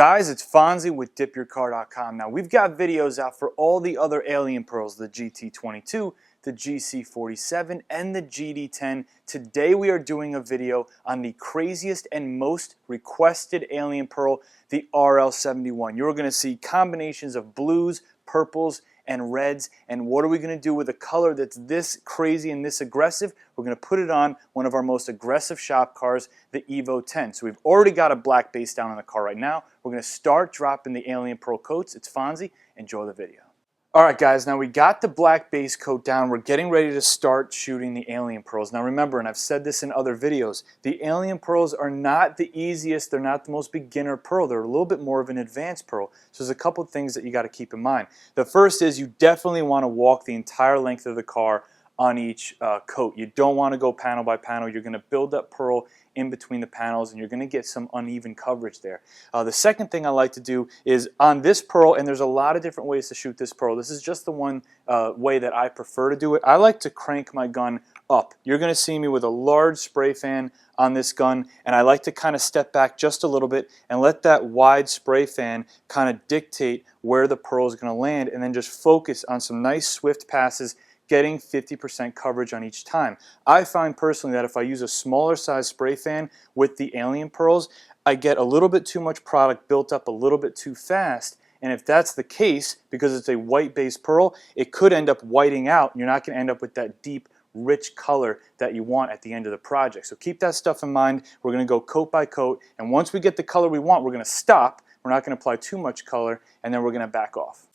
Guys, it's Fonzie with DipYourCar.com. Now, we've got videos out for all the other alien pearls, the GT22, the GC47, and the GD10. Today we are doing a video on the craziest and most requested alien pearl, the RL-71. You're going to see combinations of blues, purples, and reds. And what are we going to do with a color that's this crazy and this aggressive? We're going to put it on one of our most aggressive shop cars, the Evo 10. So we've already got a black base down on the car right now. We're going to start dropping the alien pearl coats. It's Fonzie. Enjoy the video. Alright guys, now we got the black base coat down. We're getting ready to start shooting the alien pearls. Now remember, and I've said this in other videos, the alien pearls are not the easiest, they're not the most beginner pearl, they're a little bit more of an advanced pearl. So there's a couple of things that you got to keep in mind. The first is you definitely want to walk the entire length of the car on each coat. You don't want to go panel by panel. You're going to build up pearl in between the panels and you're going to get some uneven coverage there. The second thing I like to do is on this pearl, and there's a lot of different ways to shoot this pearl. This is just the one way that I prefer to do it. I like to crank my gun up. You're going to see me with a large spray fan on this gun, and I like to kind of step back just a little bit and let that wide spray fan kind of dictate where the pearl is going to land, and then just focus on some nice swift passes, getting 50% coverage on each time. I find personally that if I use a smaller size spray fan with the alien pearls, I get a little bit too much product built up a little bit too fast, and if that's the case, because it's a white base pearl, it could end up whiting out and you're not going to end up with that deep, rich color that you want at the end of the project. So keep that stuff in mind. We're going to go coat by coat, and once we get the color we want, we're going to stop. We're not going to apply too much color, and then we're going to back off.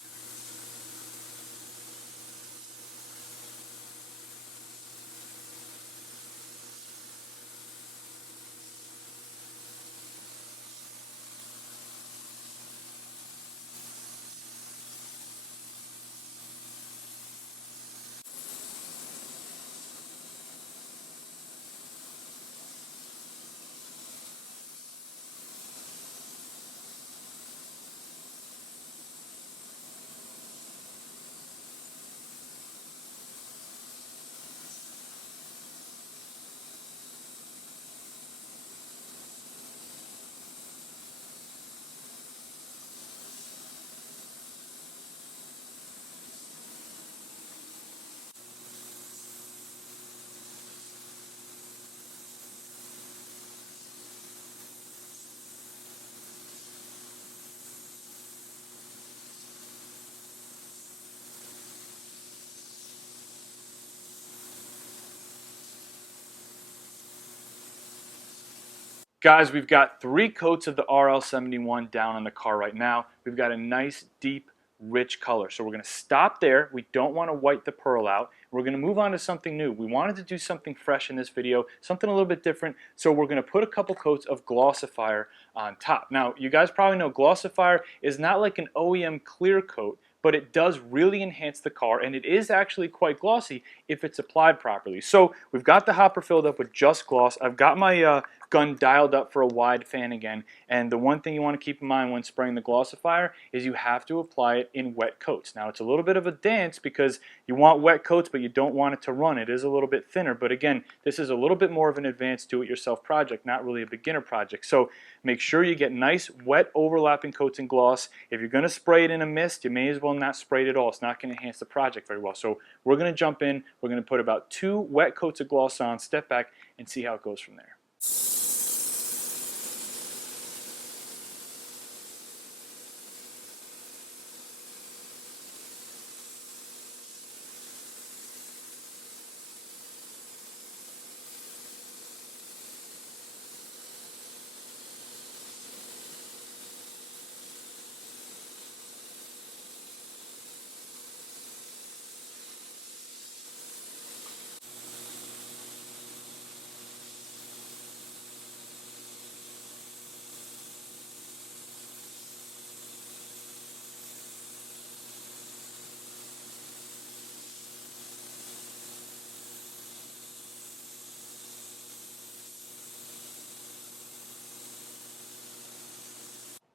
Guys, we've got 3 coats of the RL-71 down on the car right now. We've got a nice, deep, rich color. So we're going to stop there. We don't want to white the pearl out. We're going to move on to something new. We wanted to do something fresh in this video, something a little bit different. So we're going to put a couple coats of Glossifier on top. Now, you guys probably know Glossifier is not like an OEM clear coat, but it does really enhance the car, and it is actually quite glossy if it's applied properly. So we've got the hopper filled up with just gloss. I've got my gun dialed up for a wide fan again, and the one thing you want to keep in mind when spraying the Glossifier is you have to apply it in wet coats. Now it's a little bit of a dance because you want wet coats but you don't want it to run. It is a little bit thinner, but again, this is a little bit more of an advanced do-it-yourself project, not really a beginner project. So make sure you get nice wet overlapping coats in gloss. If you're going to spray it in a mist, you may as well not spray it at all. It's not going to enhance the project very well. So we're going to jump in, we're going to put about 2 wet coats of gloss on, step back, and see how it goes from there.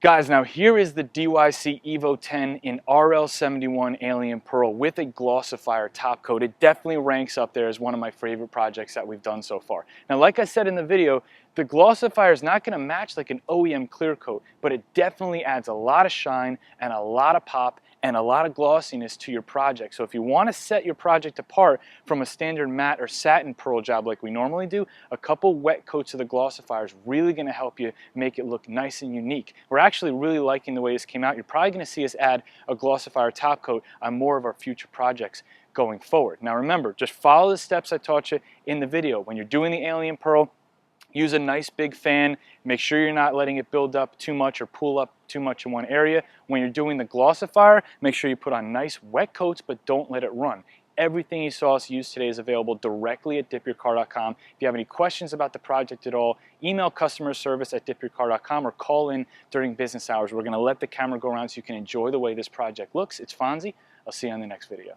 Guys, now here is the DYC Evo 10 in RL-71 Alien Pearl with a Glossifier top coat. It definitely ranks up there as one of my favorite projects that we've done so far. Now, like I said in the video, the Glossifier is not going to match like an OEM clear coat, but it definitely adds a lot of shine and a lot of pop and a lot of glossiness to your project. So if you want to set your project apart from a standard matte or satin pearl job like we normally do, a couple wet coats of the Glossifier is really going to help you make it look nice and unique. We're actually really liking the way this came out. You're probably going to see us add a Glossifier top coat on more of our future projects going forward. Now remember, just follow the steps I taught you in the video. When you're doing the Alien Pearl, use a nice big fan. Make sure you're not letting it build up too much or pool up too much in one area. When you're doing the Glossifier, make sure you put on nice wet coats, but don't let it run. Everything you saw us use today is available directly at DipYourCar.com. If you have any questions about the project at all, email customer service at DipYourCar.com or call in during business hours. We're going to let the camera go around so you can enjoy the way this project looks. It's Fonzie. I'll see you on the next video.